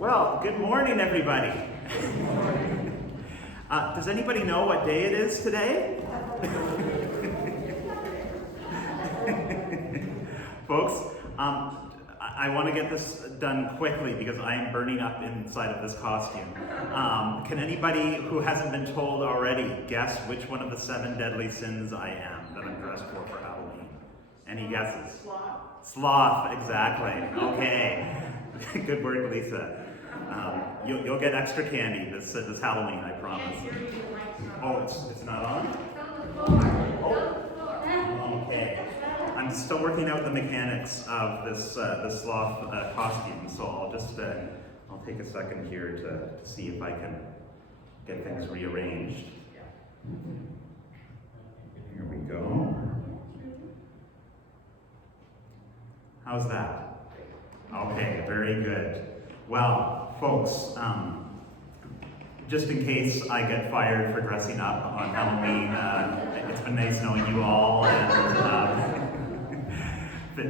Well, good morning, everybody. Does anybody know what day it is today? Folks, I want to get this done quickly because I am burning up inside of this costume. Can anybody who hasn't been told already guess which one of the 7 deadly sins I am that I'm dressed for Halloween? Any guesses? Sloth, exactly. Okay. Good work, Lisa. You'll get extra candy this Halloween, I promise. Oh, it's not on? Oh, okay. I'm still working out the mechanics of this sloth costume, so I'll take a second here to see if I can get things rearranged. Here we go. How's that? Okay, very good. Well, folks, just in case I get fired for dressing up on Halloween, it's been nice knowing you all, and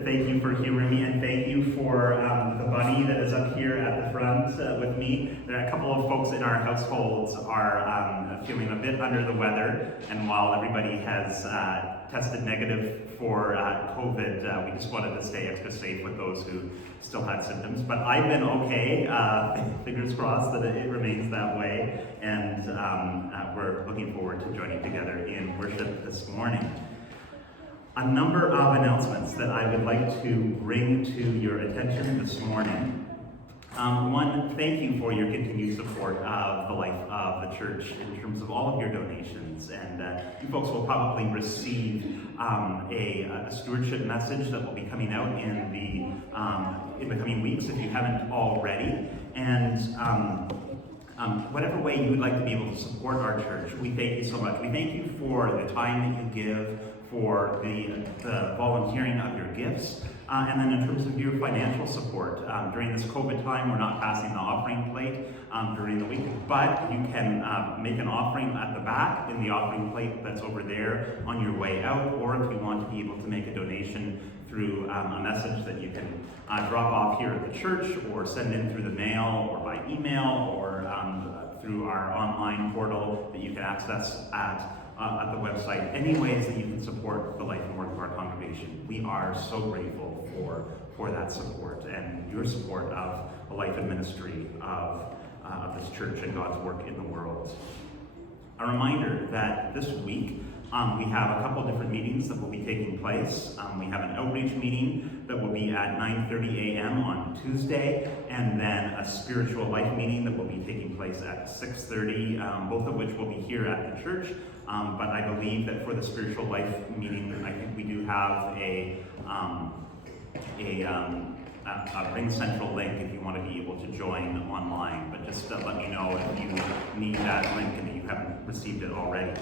thank you for humoring me, and thank you for the bunny that is up here at the front with me. There are a couple of folks in our households are feeling a bit under the weather, and while everybody has tested negative for COVID, we just wanted to stay extra safe with those who still had symptoms. But I've been okay, fingers crossed that it remains that way, and we're looking forward to joining together in worship this morning. A number of announcements that I would like to bring to your attention this morning. One, thank you for your continued support of the life of the church in terms of all of your donations. And you folks will probably receive a stewardship message that will be coming out in the coming weeks if you haven't already. And whatever way you would like to be able to support our church, we thank you so much. We thank you for the time that you give, for the volunteering of your gifts, and then in terms of your financial support. During this COVID time, we're not passing the offering plate during the week, but you can make an offering at the back in the offering plate that's over there on your way out, or if you want to be able to make a donation through a message that you can drop off here at the church, or send in through the mail, or by email, or through our online portal that you can access at the website. Any ways that you can support the life and work of our congregation. We are so grateful for that support and your support of the life and ministry of this church and God's work in the world. A reminder that this week we have a couple different meetings that will be taking place. We have an outreach meeting that will be at 9:30 a.m. on Tuesday, and then a spiritual life meeting that will be taking place at 6:30, both of which will be here at the church. But I believe that for the spiritual life meeting, I think we do have a Ring Central link if you want to be able to join online. But just let me know if you need that link and if you haven't received it already.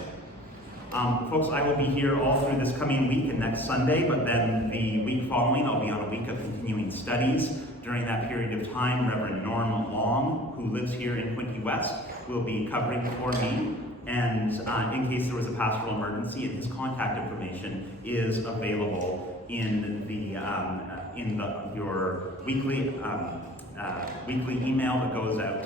Folks, I will be here all through this coming week and next Sunday, but then the week following, I'll be on a week of continuing studies. During that period of time, Reverend Norm Long, who lives here in Quinte West, will be covering for me. And in case there was a pastoral emergency, and his contact information is available in your weekly email that goes out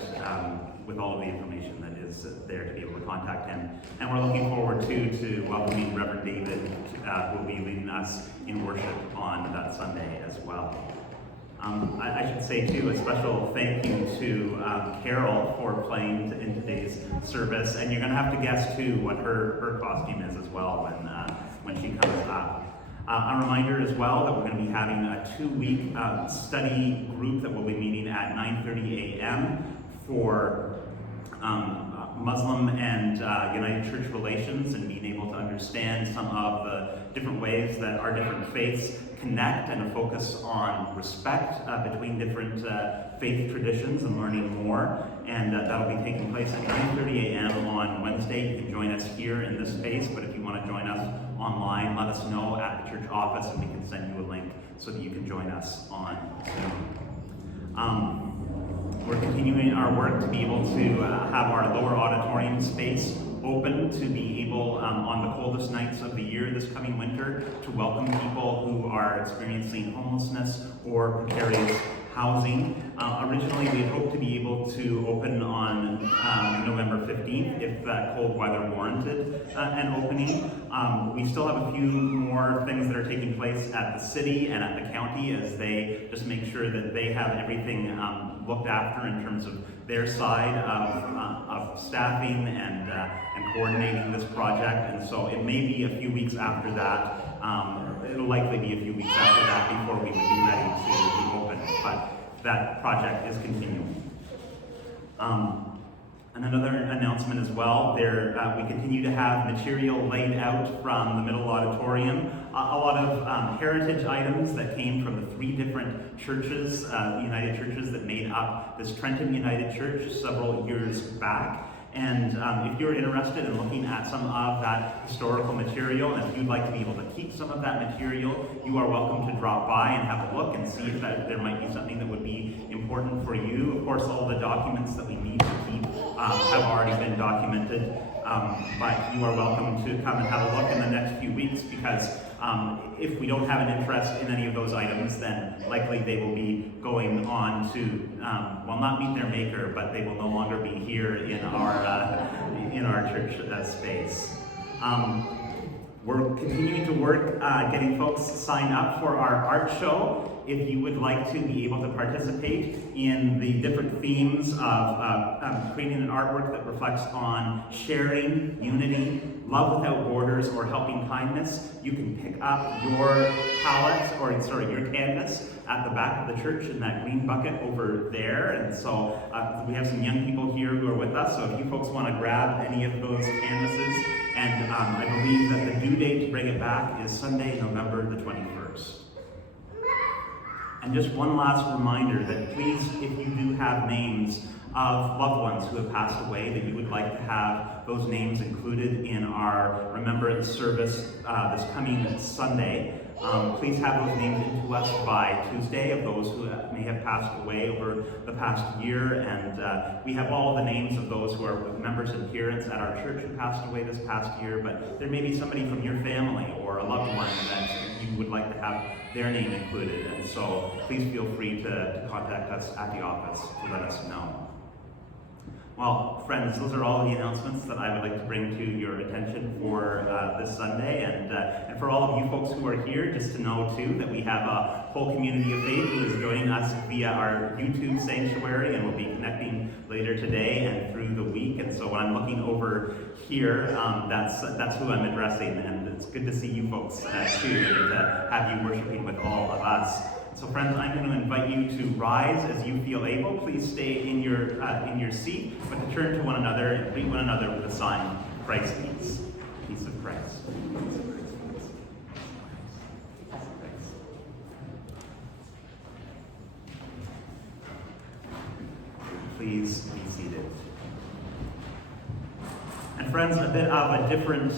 with all of the information that is there to be able to contact him. And we're looking forward to welcoming Reverend David, who will be leading us in worship on that Sunday as well. I should say too, a special thank you to Carol for playing in today's service, and you're going to have to guess too what her costume is as well when she comes up. A reminder as well that we're going to be having a 2-week study group that will be meeting at 9:30 a.m. for Muslim and United Church relations, and being able to understand some of the different ways that our different faiths connect, and a focus on respect between different faith traditions and learning more. And that'll be taking place at 9:30 a.m. on Wednesday. You can join us here in this space, but if you want to join us online, let us know at the church office and we can send you a link so that you can join us on Zoom. We're continuing our work to be able to have our lower auditorium space open to be able, on the coldest nights of the year this coming winter, to welcome people who are experiencing homelessness or precarious housing. Originally, we had hoped to be able to open on November 15th if that cold weather warranted an opening. We still have a few more things that are taking place at the city and at the county as they just make sure that they have everything looked after in terms of their side of staffing and coordinating this project. And so it may be a few weeks after that. It'll likely be a few weeks after that before we would be ready to be open. But that project is continuing. And another announcement as well, we continue to have material laid out from the middle auditorium. A lot of heritage items that came from the 3 different churches, United churches that made up this Trenton United Church several years back. And if you're interested in looking at some of that historical material, and if you'd like to be able to keep some of that material, you are welcome to drop by and have a look and see if there might be something that would be important for you. Of course, all the documents that we need to keep have already been documented, but you are welcome to come and have a look in the next few weeks, because if we don't have an interest in any of those items, then likely they will be going on to, well, not meet their maker, but they will no longer be here in our church space. We're continuing to work getting folks signed up for our art show. If you would like to be able to participate in the different themes of creating an artwork that reflects on sharing, unity, love without borders, or helping kindness, you can pick up your your canvas at the back of the church in that green bucket over there. And so we have some young people here who are with us, so if you folks want to grab any of those canvases, and I believe that the due date to bring it back is Sunday, November the 21st. And just one last reminder that please, if you do have names of loved ones who have passed away, that you would like to have those names included in our remembrance service this coming Sunday. Please have those names into us by Tuesday of those who may have passed away over the past year. And we have all the names of those who are members and parents at our church who passed away this past year, but there may be somebody from your family or a loved one that you would like to have their name included. And so please feel free to contact us at the office to let us know. Well, friends, those are all the announcements that I would like to bring to your attention for this Sunday. And for all of you folks who are here, just to know, too, that we have a whole community of faith who is joining us via our YouTube sanctuary, and will be connecting later today and through the week. And so when I'm looking over here, that's who I'm addressing. And it's good to see you folks, too, and to have you worshiping with all of us. So friends, I'm going to invite you to rise as you feel able. Please stay in your seat, but to turn to one another and greet one another with a sign, Christ peace. Peace of Christ. Please be seated. And friends, a bit of a different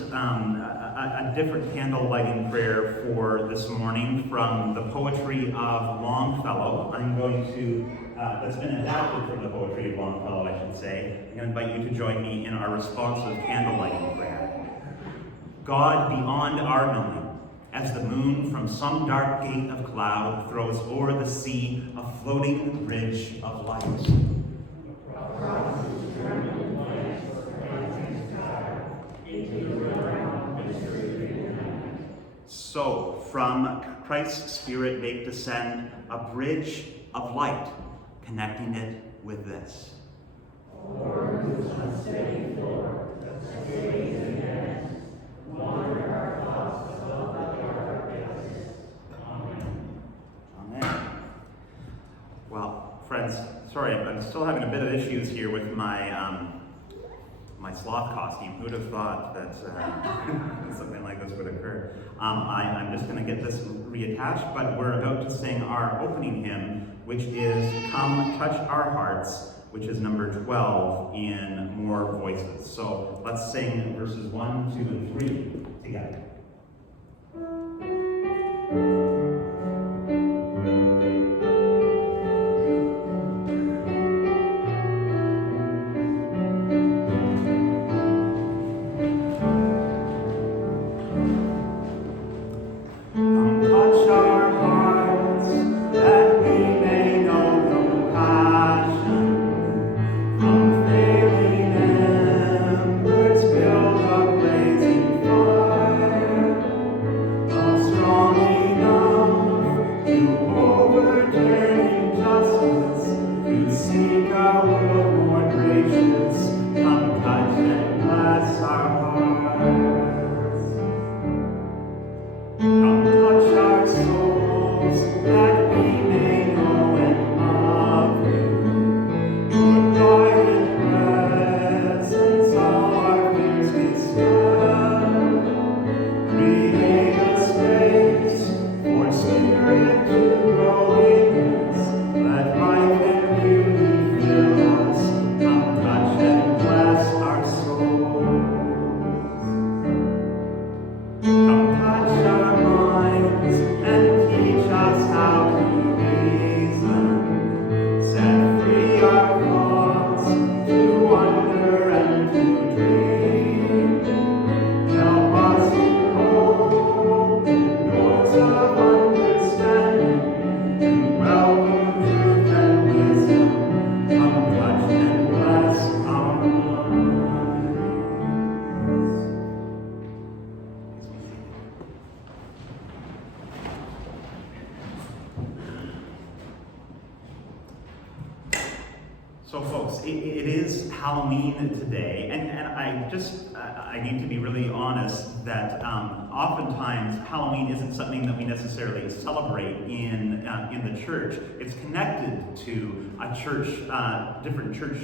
candle lighting prayer for this morning from the poetry of Longfellow. I'm going to, that's been adapted from the poetry of Longfellow, I should say. I'm going to invite you to join me in our responsive candle lighting prayer. God beyond our knowing, as the moon from some dark gate of cloud throws o'er the sea a floating ridge of light. So, from Christ's Spirit make descend a bridge of light, connecting it with this. Amen. Well, friends, sorry, I'm still having a bit of issues here with my sloth costume. Who would have thought that something like this would occur? I'm just going to get this reattached, but we're about to sing our opening hymn, which is Come Touch Our Hearts, which is number 12 in More Voices. So let's sing verses 1, 2, and 3 together. Touch our hearts that we may know So folks, it is Halloween today, and I need to be really honest that oftentimes Halloween isn't something that we necessarily celebrate in the church. It's connected to a church, different church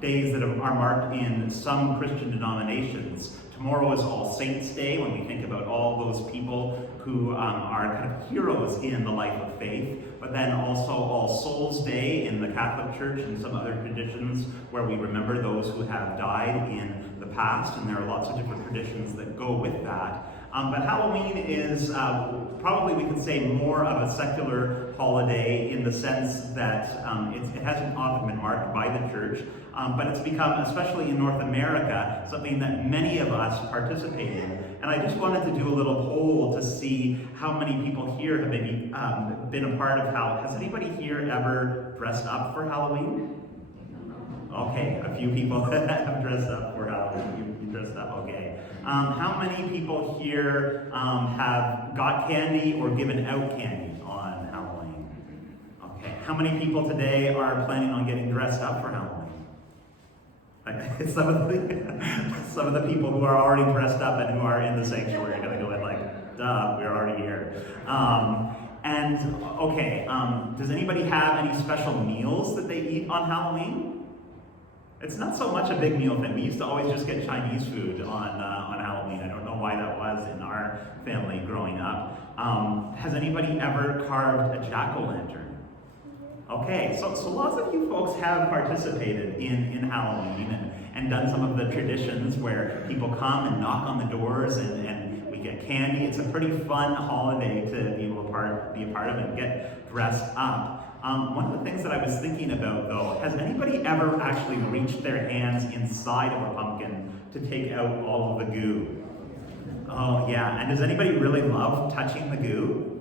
days that are marked in some Christian denominations. Tomorrow is All Saints' Day, when we think about all those people who are kind of heroes in the life of faith, but then also All Souls' Day in the Catholic Church and some other traditions where we remember those who have died in the past, and there are lots of different traditions that go with that. But Halloween is probably, we could say, more of a secular holiday in the sense that it hasn't often been marked by the church, but it's become, especially in North America, something that many of us participate in. And I just wanted to do a little poll to see how many people here have maybe been a part of Halloween. Has anybody here ever dressed up for Halloween? Okay, a few people have dressed up for Halloween. You dressed up, okay. How many people here have got candy or given out candy on Halloween? Okay. How many people today are planning on getting dressed up for Halloween? Some of the people who are already dressed up and who are in the sanctuary are going to go in like, duh, we're already here. Does anybody have any special meals that they eat on Halloween? It's not so much a big meal thing. We used to always just get Chinese food on Halloween. I don't know why that was in our family growing up. Has anybody ever carved a jack-o'-lantern? Okay, so lots of you folks have participated in Halloween and done some of the traditions where people come and knock on the doors and we get candy. It's a pretty fun holiday to be able to be a part of and get dressed up. One of the things that I was thinking about, though, has anybody ever actually reached their hands inside of a pumpkin to take out all of the goo? Oh, yeah. And does anybody really love touching the goo?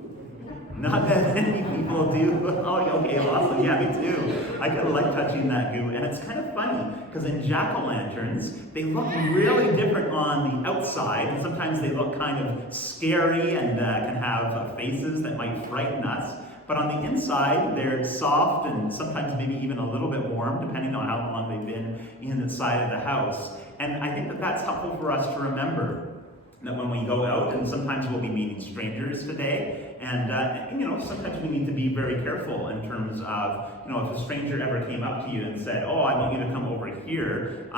Not that many people do. Oh, okay, awesome. Yeah, me too. I kind of like touching that goo. And it's kind of funny, because in jack-o'-lanterns, they look really different on the outside. And sometimes they look kind of scary and can have faces that might frighten us. But on the inside, they're soft and sometimes maybe even a little bit warm, depending on how long they've been inside of the house. And I think that that's helpful for us to remember that when we go out, and sometimes we'll be meeting strangers today, and sometimes we need to be very careful in terms of, if a stranger ever came up to you and said, "Oh, I want you to come over here,"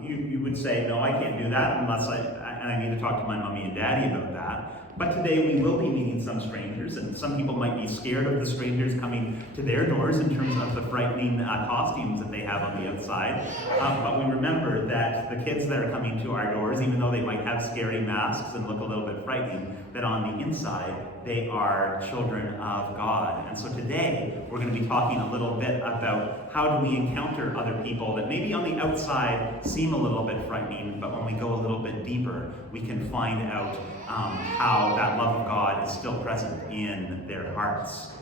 you would say, "No, I can't do that unless I need to talk to my mommy and daddy about that." But today we will be meeting some strangers, and some people might be scared of the strangers coming to their doors in terms of the frightening costumes that they have on the outside. But we remember that the kids that are coming to our doors, even though they might have scary masks and look a little bit frightening, that on the inside, they are children of God. And so today, we're going to be talking a little bit about how do we encounter other people that maybe on the outside seem a little bit frightening, but when we go a little bit deeper, we can find out how that love of God is still present in their hearts.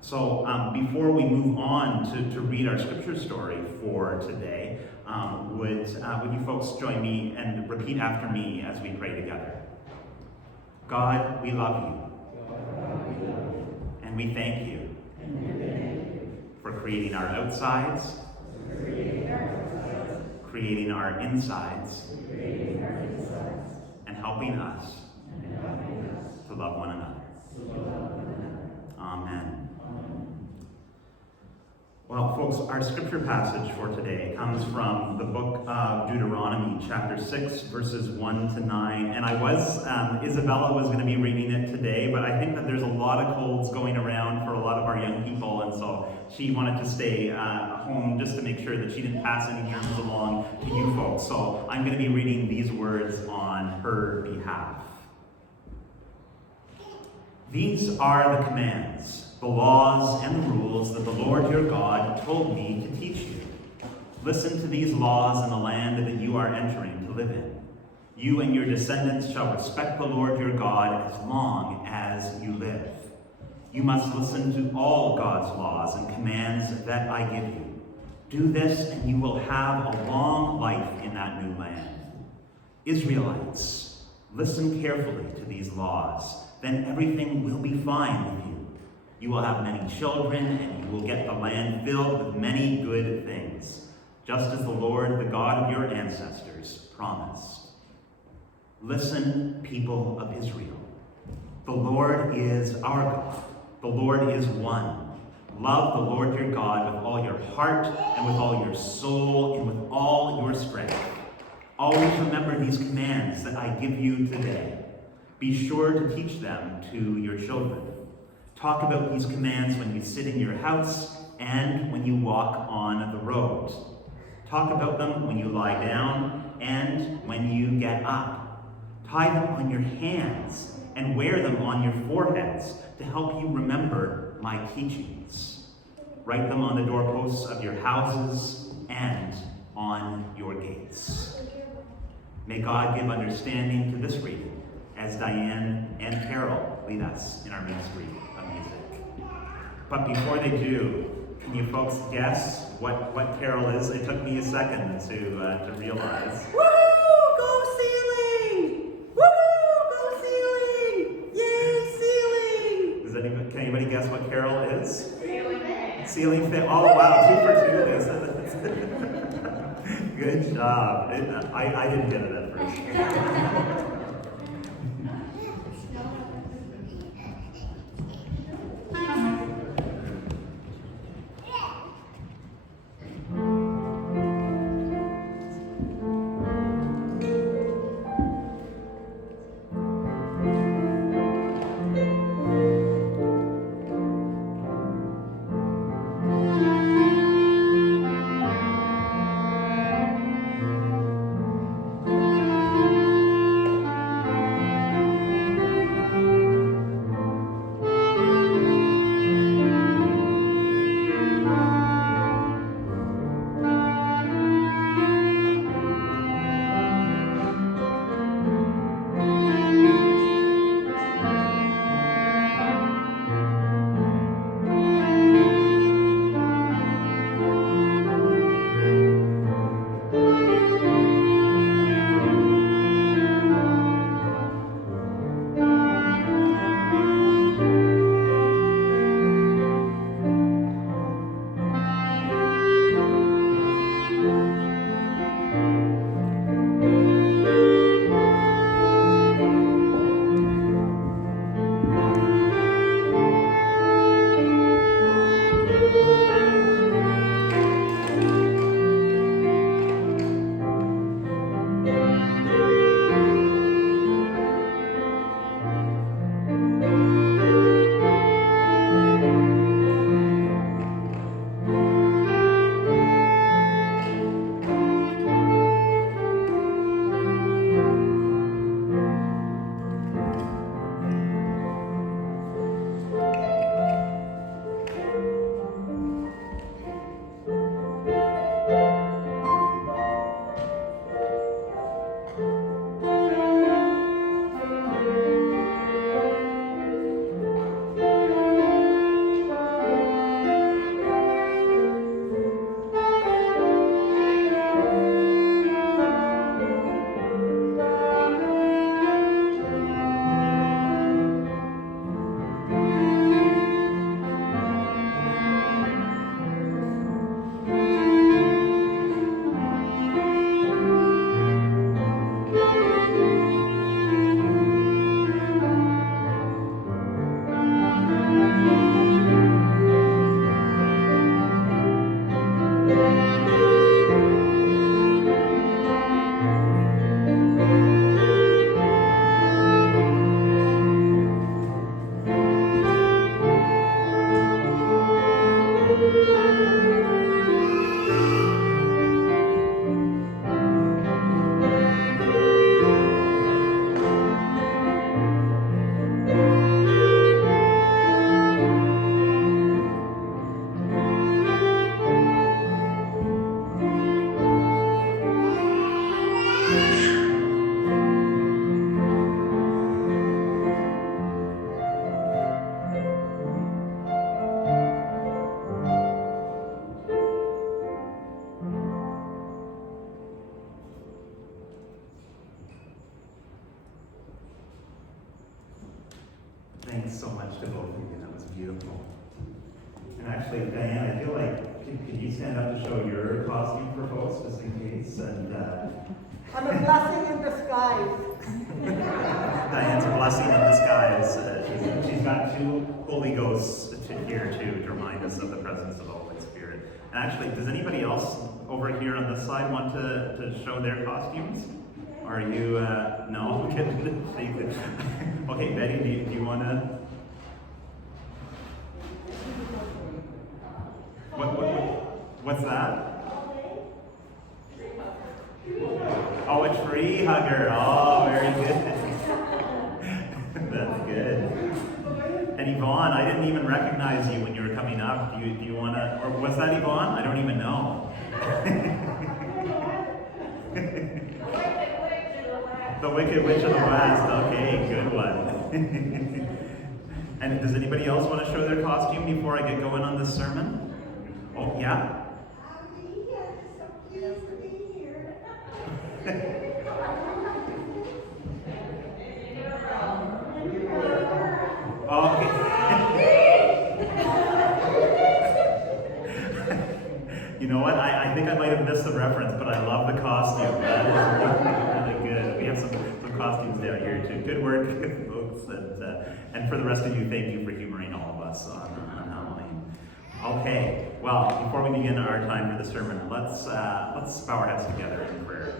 So before we move on to read our scripture story for today, would you folks join me and repeat after me as we pray together? God, we love you. And we thank you for creating our outsides, creating our insides, and helping us to love one another. Amen. Well, folks, our scripture passage for today comes from the book of Deuteronomy, chapter 6, verses 1 to 9. And Isabella was going to be reading it today, but I think that there's a lot of colds going around for a lot of our young people, and so she wanted to stay home just to make sure that she didn't pass any germs along to you folks. So I'm going to be reading these words on her behalf. These are the commands, the laws and the rules that the Lord your God told me to teach you. Listen to these laws in the land that you are entering to live in. You and your descendants shall respect the Lord your God as long as you live. You must listen to all God's laws and commands that I give you. Do this and you will have a long life in that new land. Israelites, listen carefully to these laws. Then everything will be fine with you. You will have many children, and you will get the land filled with many good things, just as the Lord, the God of your ancestors, promised. Listen, people of Israel. The Lord is our God. The Lord is one. Love the Lord your God with all your heart and with all your soul and with all your strength. Always remember these commands that I give you today. Be sure to teach them to your children. Talk about these commands when you sit in your house and when you walk on the road. Talk about them when you lie down and when you get up. Tie them on your hands and wear them on your foreheads to help you remember my teachings. Write them on the doorposts of your houses and on your gates. May God give understanding to this reading as Dianne and Carol lead us in our ministry of music. But before they do, can you folks guess what Carol is? It took me a second to realize. Woohoo! Go ceiling! Woohoo! Go ceiling! Yay, ceiling! Can anybody guess what Carol is? Ceiling fan. Ceiling fan. Oh wow, 2 for 2. They said that. Good job. I didn't get it at first. Thanks so much to both of you. That was beautiful. Beautiful. And actually, Diane, I feel like, could you stand up to show your costume for folks, just in case? And I'm a blessing in disguise. Diane's a blessing in disguise. She's got two Holy Ghosts here to remind us of the presence of the Holy Spirit. And actually, does anybody else over here on this side want to show their costumes? Are you, no? Okay, Betty, do you want to? What's that? Oh, a tree hugger. Oh, very good. That's good. And Yvonne, I didn't even recognize you when you were coming up. Do you want to, or was that Yvonne? I don't even know. The Wicked Witch of the West. Okay, good one. And does anybody else want to show their costume before I get going on this sermon? Oh, yeah? You know what? I think I might have missed the reference, but I love the costume. That is really good. We have some costumes down here too. Good work, folks. And for the rest of you, thank you for humoring all of us on Halloween. Okay. Well, before we begin our time for the sermon, let's bow our heads together in prayer.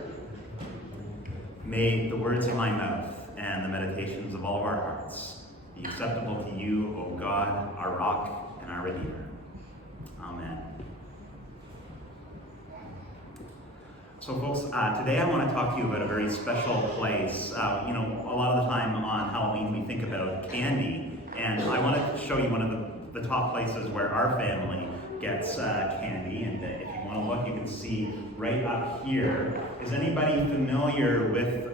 May the words of my mouth and the meditations of all of our hearts be acceptable to you, O God, our rock and our Redeemer. Amen. So folks, today I want to talk to you about a very special place. A lot of the time on Halloween we think about candy, and I want to show you one of the top places where our family gets candy. And if you want to look, you can see right up here. Is anybody familiar with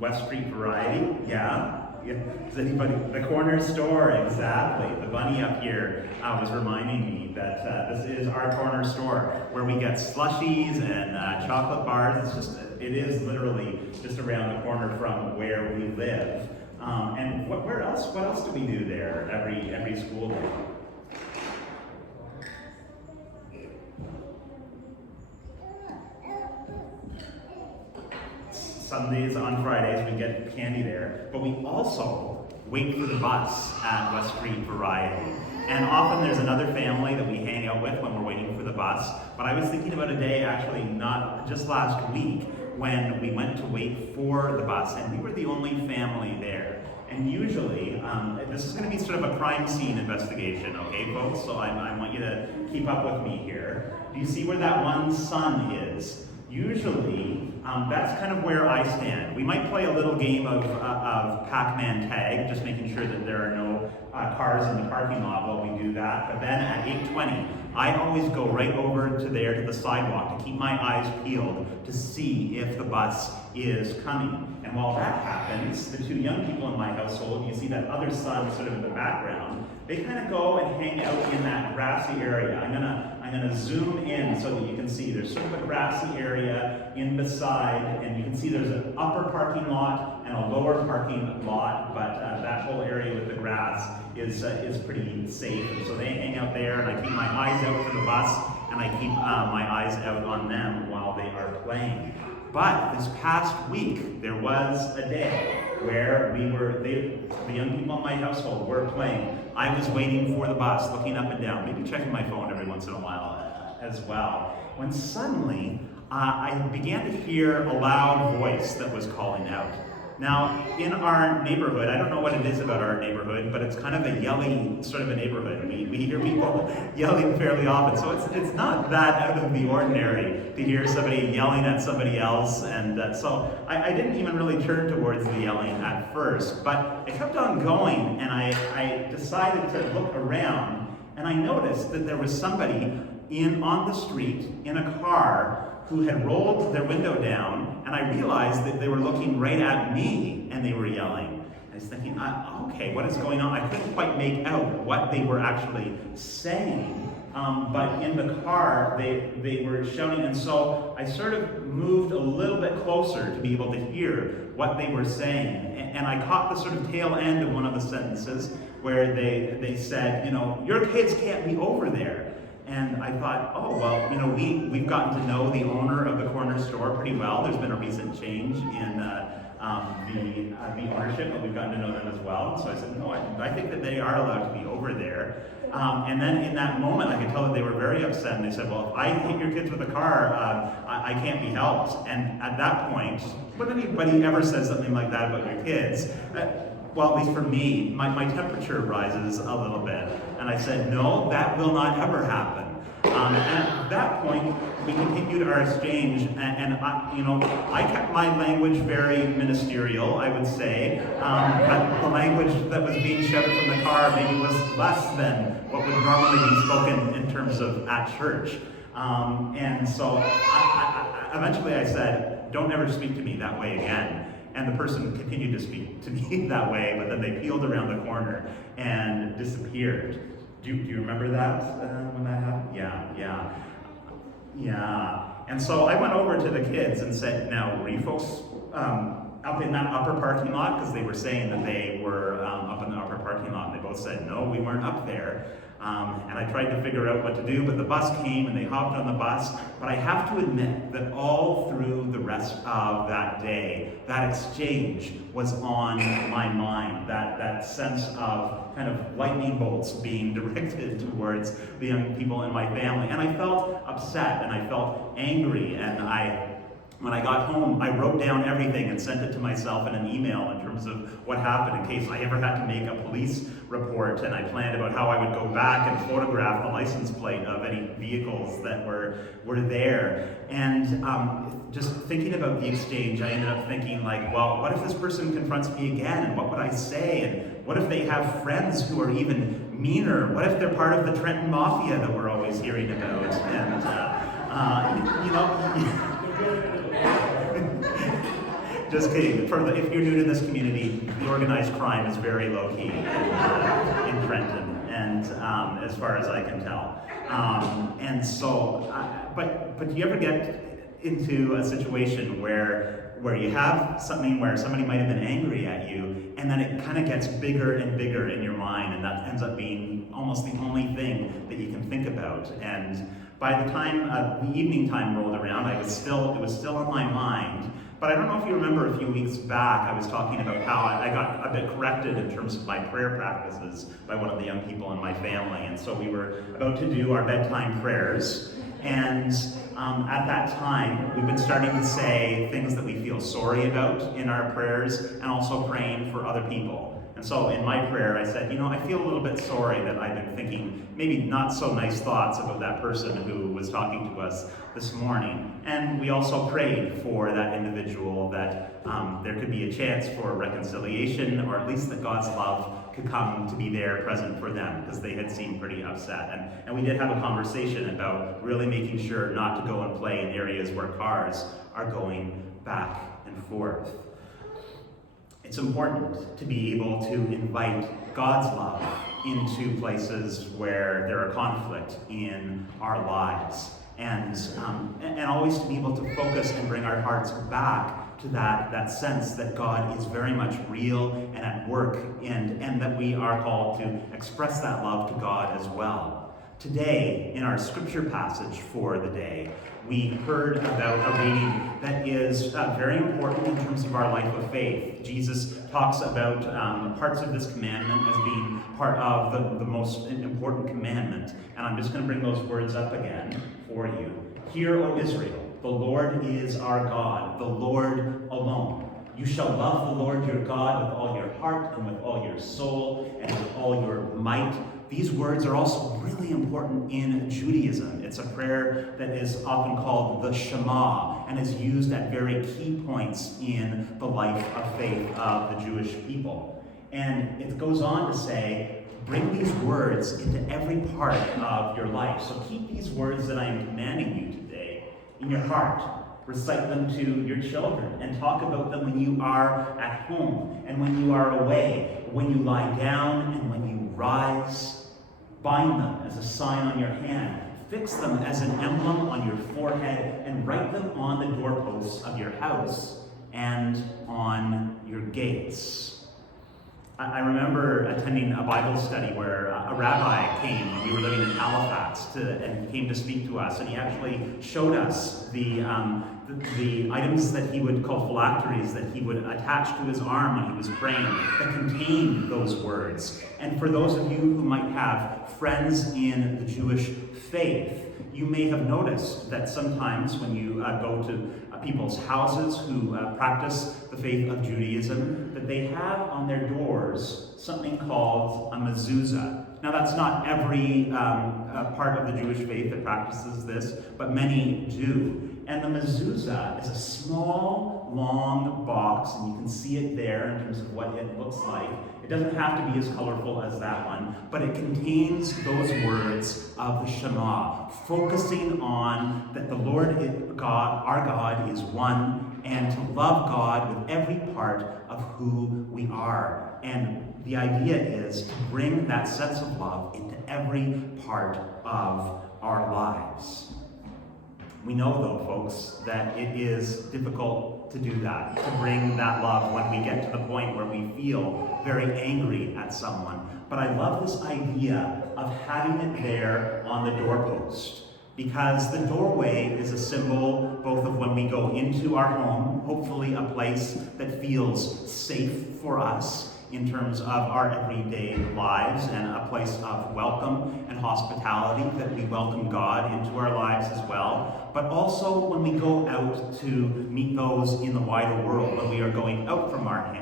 West Street Variety? Yeah? Is anybody? The corner store, exactly. The bunny up here was reminding me that this is our corner store where we get slushies and chocolate bars. It is literally just around the corner from where we live. And what else do we do there every school day? Sundays, on Fridays, we get candy there, but we also wait for the bus at West Street Variety. And often there's another family that we hang out with when we're waiting for the bus. But I was thinking about a day, actually, not just last week, when we went to wait for the bus, and we were the only family there. And usually, this is going to be sort of a crime scene investigation, okay, folks? So I want you to keep up with me here. Do you see where that one sun is? Usually, that's kind of where I stand. We might play a little game of Pac-Man tag, just making sure that there are no cars in the parking lot while we do that. But then at 8:20, I always go right over to there to the sidewalk to keep my eyes peeled to see if the bus is coming. And while that happens, the two young people in my household, you see that other son sort of in the background, they kind of go and hang out in that grassy area. I'm gonna zoom in so that you can see there's sort of a grassy area in beside, and you can see there's an upper parking lot and a lower parking lot, but that whole area with the grass is pretty safe. And so they hang out there, and I keep my eyes out for the bus, and I keep my eyes out on them while they are playing. But this past week, there was a day where the young people in my household were playing. I was waiting for the bus, looking up and down, maybe checking my phone every once in a while as well, when suddenly I began to hear a loud voice that was calling out. Now, in our neighborhood, I don't know what it is about our neighborhood, but it's kind of a yelling sort of a neighborhood. We hear people yelling fairly often, so it's not that out of the ordinary to hear somebody yelling at somebody else. And so I didn't even really turn towards the yelling at first, but it kept on going, and I decided to look around, and I noticed that there was somebody on the street in a car who had rolled their window down, and I realized that they were looking right at me and they were yelling. I was thinking, okay, what is going on? I couldn't quite make out what they were actually saying, but in the car they were shouting, and so I sort of moved a little bit closer to be able to hear what they were saying, and I caught the sort of tail end of one of the sentences. where they said, your kids can't be over there. And I thought, oh, well, we've gotten to know the owner of the corner store pretty well. There's been a recent change in the ownership, but we've gotten to know them as well. So I said, no, I think that they are allowed to be over there. And then in that moment, I could tell that they were very upset, and they said, well, if I hit your kids with a car, I can't be helped. And at that point, when anybody ever says something like that about your kids, well, at least for me, my temperature rises a little bit. And I said, no, that will not ever happen. And at that point, we continued our exchange, and I kept my language very ministerial, I would say, but the language that was being shouted from the car maybe was less than what would normally be spoken in terms of at church. And so eventually I said, don't ever speak to me that way again. And the person continued to speak to me that way, but then they peeled around the corner and disappeared. Do you remember that when that happened? Yeah. And so I went over to the kids and said, now, were you folks up in that upper parking lot? Because they were saying that they were up in the upper parking lot. And they both said, no, we weren't up there. And I tried to figure out what to do, but the bus came and they hopped on the bus. But I have to admit that all through the rest of that day, that exchange was on my mind. That sense of kind of lightning bolts being directed towards the young people in my family. And I felt upset and I felt angry, and when I got home, I wrote down everything and sent it to myself in an email in terms of what happened in case I ever had to make a police report, and I planned about how I would go back and photograph the license plate of any vehicles that were there. And just thinking about the exchange, I ended up thinking well, what if this person confronts me again, and what would I say? And what if they have friends who are even meaner? What if they're part of the Trenton Mafia that we're always hearing about? And, just kidding. If you're new to this community, the organized crime is very low-key in Trenton, and as far as I can tell. And so, but do you ever get into a situation where you have something where somebody might have been angry at you, and then it kind of gets bigger and bigger in your mind, and that ends up being almost the only thing that you can think about? And by the time the evening time rolled around, it was still on my mind. But I don't know if you remember a few weeks back, I was talking about how I got a bit corrected in terms of my prayer practices by one of the young people in my family. And so we were about to do our bedtime prayers. And at that time, we've been starting to say things that we feel sorry about in our prayers, and also praying for other people. And so in my prayer, I said, I feel a little bit sorry that I've been thinking maybe not so nice thoughts about that person who was talking to us this morning. And we also prayed for that individual, that there could be a chance for reconciliation, or at least that God's love could come to be there present for them, because they had seemed pretty upset. And we did have a conversation about really making sure not to go and play in areas where cars are going back and forth. It's important to be able to invite God's love into places where there are conflict in our lives, and always to be able to focus and bring our hearts back to that sense that God is very much real and at work, and that we are called to express that love to God as well. Today, in our scripture passage for the day, we heard about a reading that is very important in terms of our life of faith. Jesus talks about parts of this commandment as being part of the most important commandment. And I'm just going to bring those words up again for you. Hear, O Israel, the Lord is our God, the Lord alone. You shall love the Lord your God with all your heart and with all your soul and with all your might. These words are also really important in Judaism. It's a prayer that is often called the Shema, and is used at very key points in the life of faith of the Jewish people. And it goes on to say, bring these words into every part of your life. So keep these words that I am commanding you today in your heart. Recite them to your children, and talk about them when you are at home, and when you are away, when you lie down, and when you rise. Bind them as a sign on your hand. Fix them as an emblem on your forehead, and write them on the doorposts of your house and on your gates. I remember attending a Bible study where a rabbi came when we were living in Halifax and he came to speak to us, and he actually showed us the items that he would call phylacteries that he would attach to his arm when he was praying that contained those words. And for those of you who might have friends in the Jewish faith, you may have noticed that sometimes when you go to people's houses who practice the faith of Judaism, that they have on their doors something called a mezuzah. Now that's not every part of the Jewish faith that practices this, but many do. And the mezuzah is a small, long box, and you can see it there in terms of what it looks like. It doesn't have to be as colorful as that one, but it contains those words of the Shema, focusing on that the Lord God, our God, is one, and to love God with every part of who we are. And the idea is to bring that sense of love into every part of our lives. We know, though, folks, that it is difficult to do that, to bring that love when we get to the point where we feel very angry at someone. But I love this idea of having it there on the doorpost, because the doorway is a symbol both of when we go into our home, hopefully a place that feels safe for us in terms of our everyday lives, and a place of welcome and hospitality, that we welcome God into our lives as well. But also when we go out to meet those in the wider world, when we are going out from our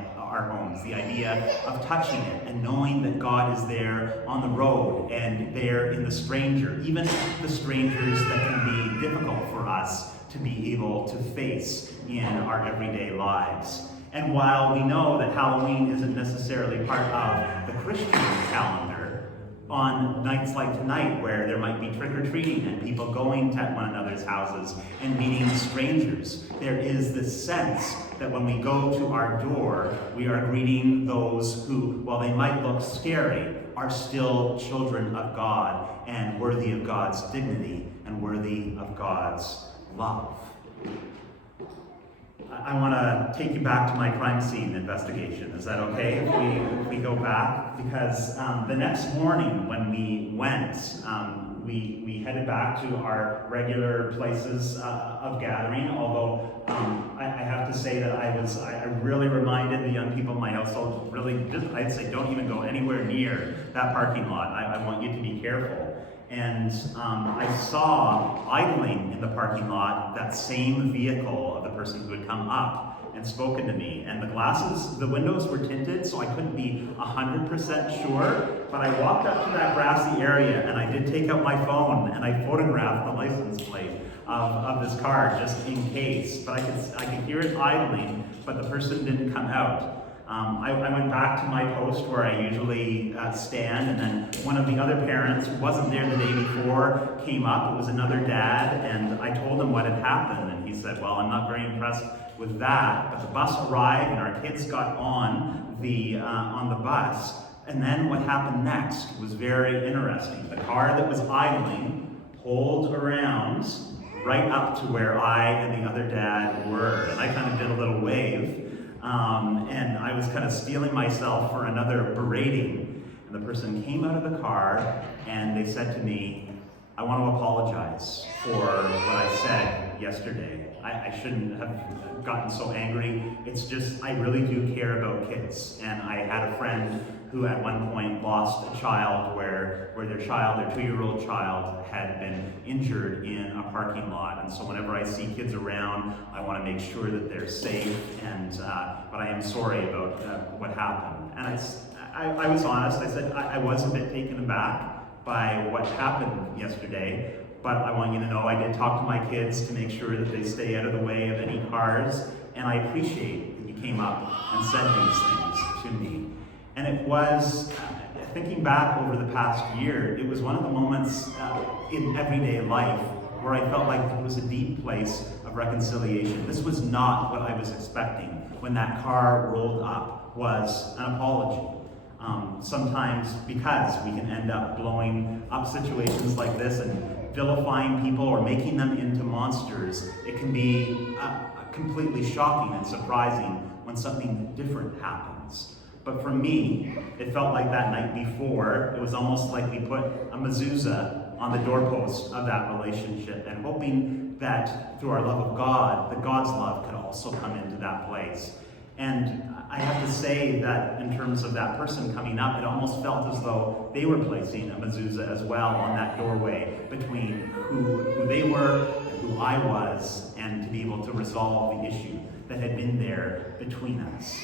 homes, the idea of touching it and knowing that God is there on the road and there in the stranger, even the strangers that can be difficult for us to be able to face in our everyday lives. And while we know that Halloween isn't necessarily part of the Christian calendar, on nights like tonight where there might be trick-or-treating and people going to one another's houses and meeting strangers, there is this sense that when we go to our door, we are greeting those who, while they might look scary, are still children of God and worthy of God's dignity and worthy of God's love. I want to take you back to my crime scene investigation. Is that okay if we go back? Because the next morning when we went, we headed back to our regular places of gathering, although I have to say that I really reminded the young people in my household, I'd say don't even go anywhere near that parking lot. I want you to be careful. And I saw idling in the parking lot that same vehicle of the person who had come up and spoken to me. And the windows were tinted, so I couldn't be 100% sure. But I walked up to that grassy area, and I did take out my phone, and I photographed the license plate of this car, just in case. But I could hear it idling, but the person didn't come out. I went back to my post where I usually stand, and then one of the other parents who wasn't there the day before came up. It was another dad, and I told him what had happened, and he said, well, I'm not very impressed with that. But the bus arrived, and our kids got on the bus, and then what happened next was very interesting. The car that was idling pulled around right up to where I and the other dad were, and I kind of did a little wave. And I was kind of steeling myself for another berating. And the person came out of the car and they said to me, I want to apologize for what I said yesterday. I shouldn't have gotten so angry. It's just, I really do care about kids. And I had a friend who at one point lost a child where their 2-year-old child, had been injured in a parking lot. And so whenever I see kids around, I want to make sure that they're safe. But I am sorry about what happened. And I was honest. I said I was a bit taken aback by what happened yesterday. But I want you to know I did talk to my kids to make sure that they stay out of the way of any cars. And I appreciate that you came up and said these things to me. And it was, thinking back over the past year, it was one of the moments in everyday life where I felt like there was a deep place of reconciliation. This was not what I was expecting when that car rolled up, was an apology. Sometimes because we can end up blowing up situations like this and vilifying people or making them into monsters, it can be completely shocking and surprising when something different happens. But for me, it felt like that night before, it was almost like we put a mezuzah on the doorpost of that relationship, and hoping that through our love of God, that God's love could also come into that place. And I have to say that in terms of that person coming up, it almost felt as though they were placing a mezuzah as well on that doorway between who they were and who I was, and to be able to resolve the issue that had been there between us.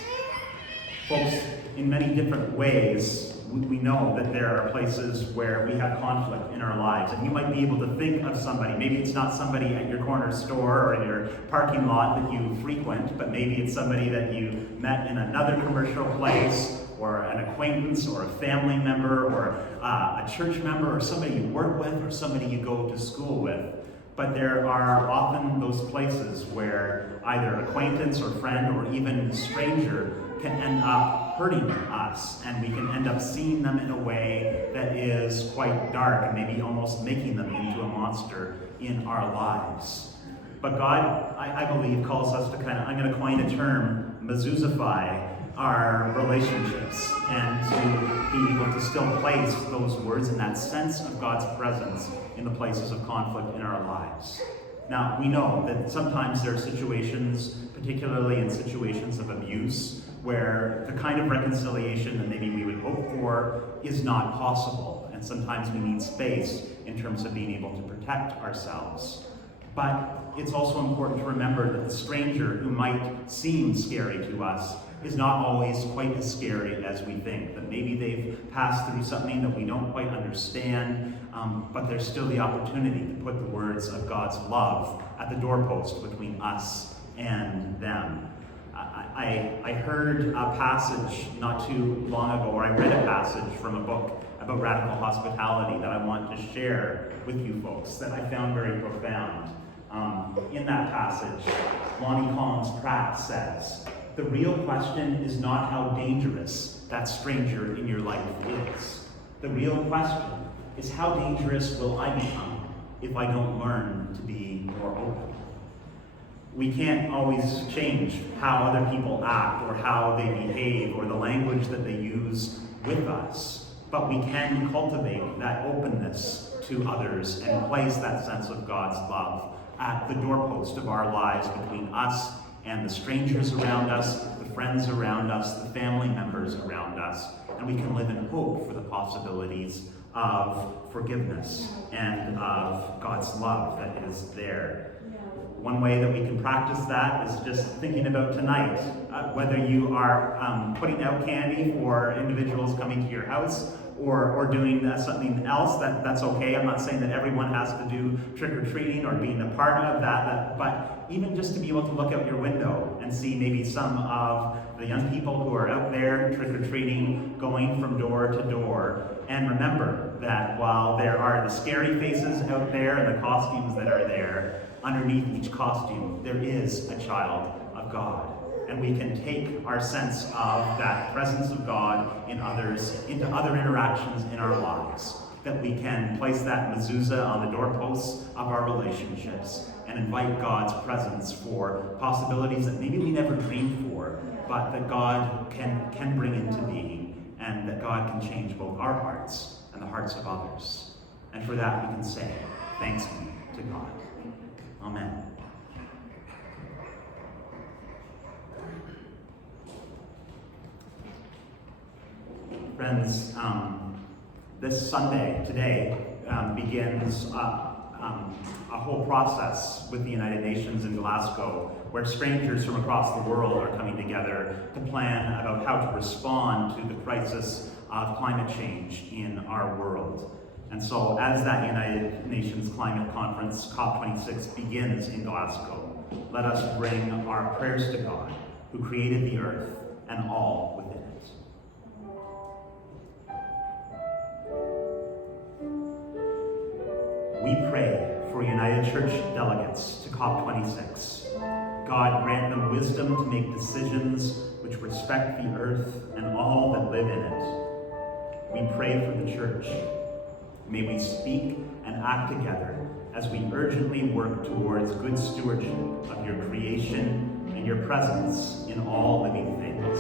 Folks, in many different ways, we know that there are places where we have conflict in our lives, and you might be able to think of somebody. Maybe it's not somebody at your corner store or in your parking lot that you frequent, but maybe it's somebody that you met in another commercial place, or an acquaintance, or a family member, or a church member, or somebody you work with, or somebody you go to school with. But there are often those places where either acquaintance or friend or even stranger can end up hurting us, and we can end up seeing them in a way that is quite dark and maybe almost making them into a monster in our lives. But God, I believe, calls us to I'm going to coin a term, mezuzify our relationships, and to be able to still place those words and that sense of God's presence in the places of conflict in our lives. Now, we know that sometimes there are situations, particularly in situations of abuse, where the kind of reconciliation that maybe we would hope for is not possible. And sometimes we need space in terms of being able to protect ourselves. But it's also important to remember that the stranger who might seem scary to us is not always quite as scary as we think. That maybe they've passed through something that we don't quite understand, but there's still the opportunity to put the words of God's love at the doorpost between us and them. I heard a passage not too long ago, or I read a passage from a book about radical hospitality that I want to share with you folks that I found very profound. In that passage, Lonnie Collins Pratt says, "The real question is not how dangerous that stranger in your life is. The real question is how dangerous will I become if I don't learn to be more open." We can't always change how other people act or how they behave or the language that they use with us, but we can cultivate that openness to others and place that sense of God's love at the doorpost of our lives between us and the strangers around us, the friends around us, the family members around us, and we can live in hope for the possibilities of forgiveness and of God's love that is there. One way that we can practice that is just thinking about tonight, whether you are putting out candy for individuals coming to your house or doing something else, that's okay. I'm not saying that everyone has to do trick-or-treating or being a part of that, but even just to be able to look out your window and see maybe some of the young people who are out there trick-or-treating, going from door to door. And remember that while there are the scary faces out there and the costumes that are there, underneath each costume, there is a child of God. And we can take our sense of that presence of God in others into other interactions in our lives. That we can place that mezuzah on the doorposts of our relationships and invite God's presence for possibilities that maybe we never dreamed for, but that God can bring into being, and that God can change both our hearts and the hearts of others. And for that we can say, thanks be to God. Amen. Friends, this Sunday, today, begins a whole process with the United Nations in Glasgow, where strangers from across the world are coming together to plan about how to respond to the crisis of climate change in our world. And so as that United Nations Climate Conference, COP26, begins in Glasgow, let us bring our prayers to God, who created the earth and all within it. We pray for United Church delegates to COP26. God grant them wisdom to make decisions which respect the earth and all that live in it. We pray for the church. May we speak and act together as we urgently work towards good stewardship of your creation and your presence in all living things.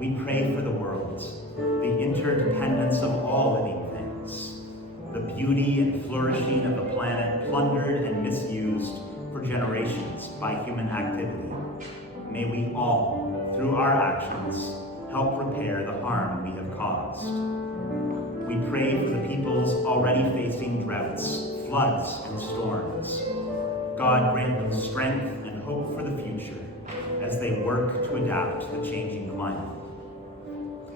We pray for the world, the interdependence of all living things, the beauty and flourishing of the planet plundered and misused for generations by human activity. May we all, through our actions, help repair the harm we have caused. We pray for the peoples already facing droughts, floods, and storms. God grant them strength and hope for the future as they work to adapt to the changing climate.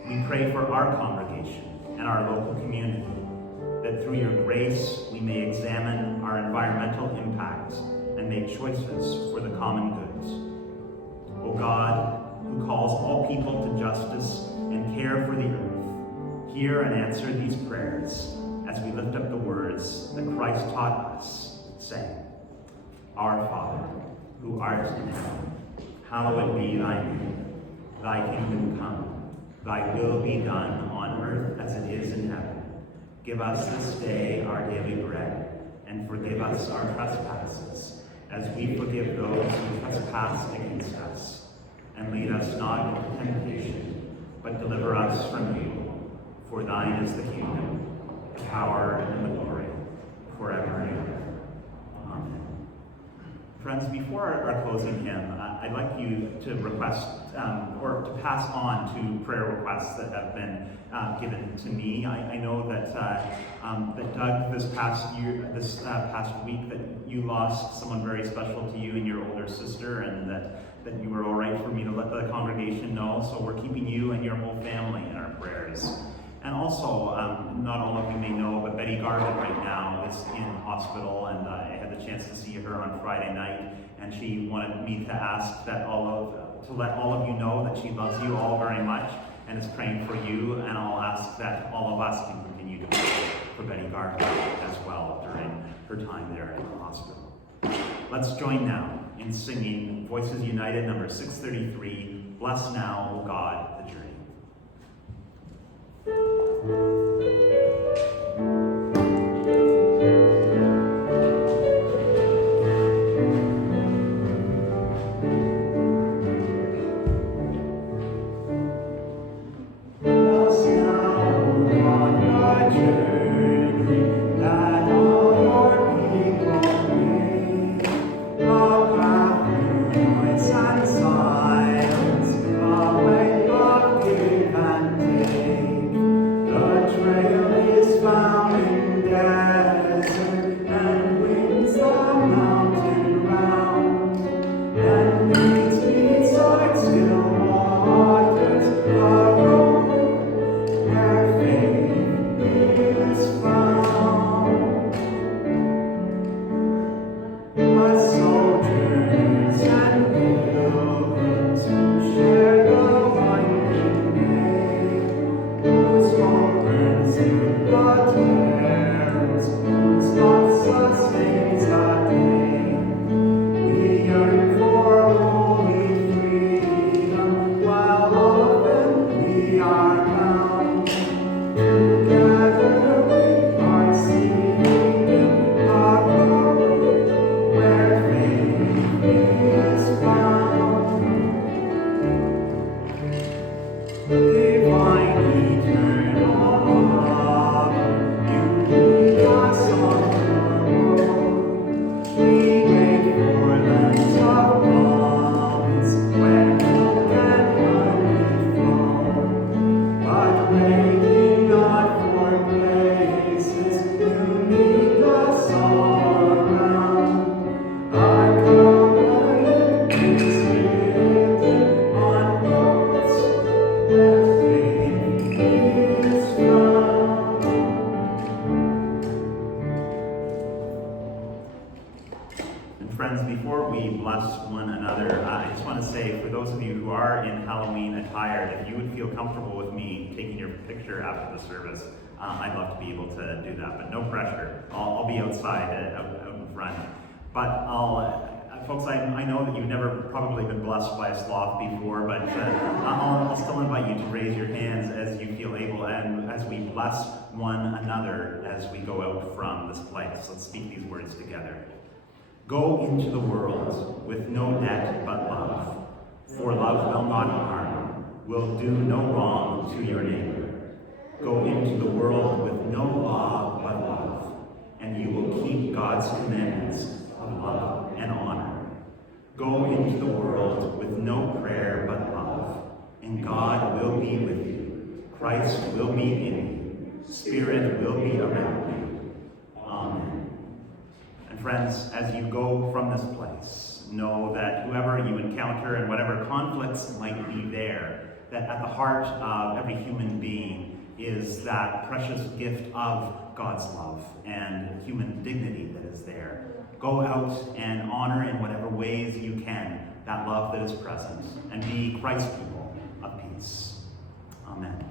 We pray for our congregation and our local community, that through your grace we may examine our environmental impact and make choices for the common good. O God, who calls all people to justice and care for the earth, hear and answer these prayers as we lift up the words that Christ taught us, saying, Our Father, who art in heaven, hallowed be thy name. Thy kingdom come, thy will be done on earth as it is in heaven. Give us this day our daily bread, and forgive us our trespasses, as we forgive those who trespass against us. And lead us not into temptation, but deliver us from evil. For thine is the kingdom, the power, and the glory, forever and ever. Amen. Friends, before our closing hymn, I'd like you to request or to pass on to prayer requests that have been given to me. I know that Doug, this past week, that you lost someone very special to you and your older sister, and that you were all right for me to let the congregation know. So we're keeping you and your whole family in our prayers. And also, not all of you may know, but Betty Garvin right now is in hospital, and I had the chance to see her on Friday night, and she wanted me to ask that to let all of you know that she loves you all very much and is praying for you, and I'll ask that all of us can continue to pray for Betty Garvin as well during her time there in the hospital. Let's join now in singing Voices United, number 633, Bless Now, O God, the Journey. After the service, I'd love to be able to do that, but no pressure. I'll be outside out in front. But folks, I know that you've never probably been blessed by a sloth before, but I'll still invite you to raise your hands as you feel able, and as we bless one another as we go out from this place. Let's speak these words together. Go into the world with no debt but love, for love will not harm. will do no wrong to your neighbor. Go into the world with no law but love, and you will keep God's commandments of love and honor. Go into the world with no prayer but love, and God will be with you. Christ will be in you. Spirit will be around you. Amen. And friends, as you go from this place, know that whoever you encounter and whatever conflicts might be there, that at the heart of every human being is that precious gift of God's love and human dignity that is there. Go out and honor in whatever ways you can that love that is present, and be Christ's people of peace. Amen.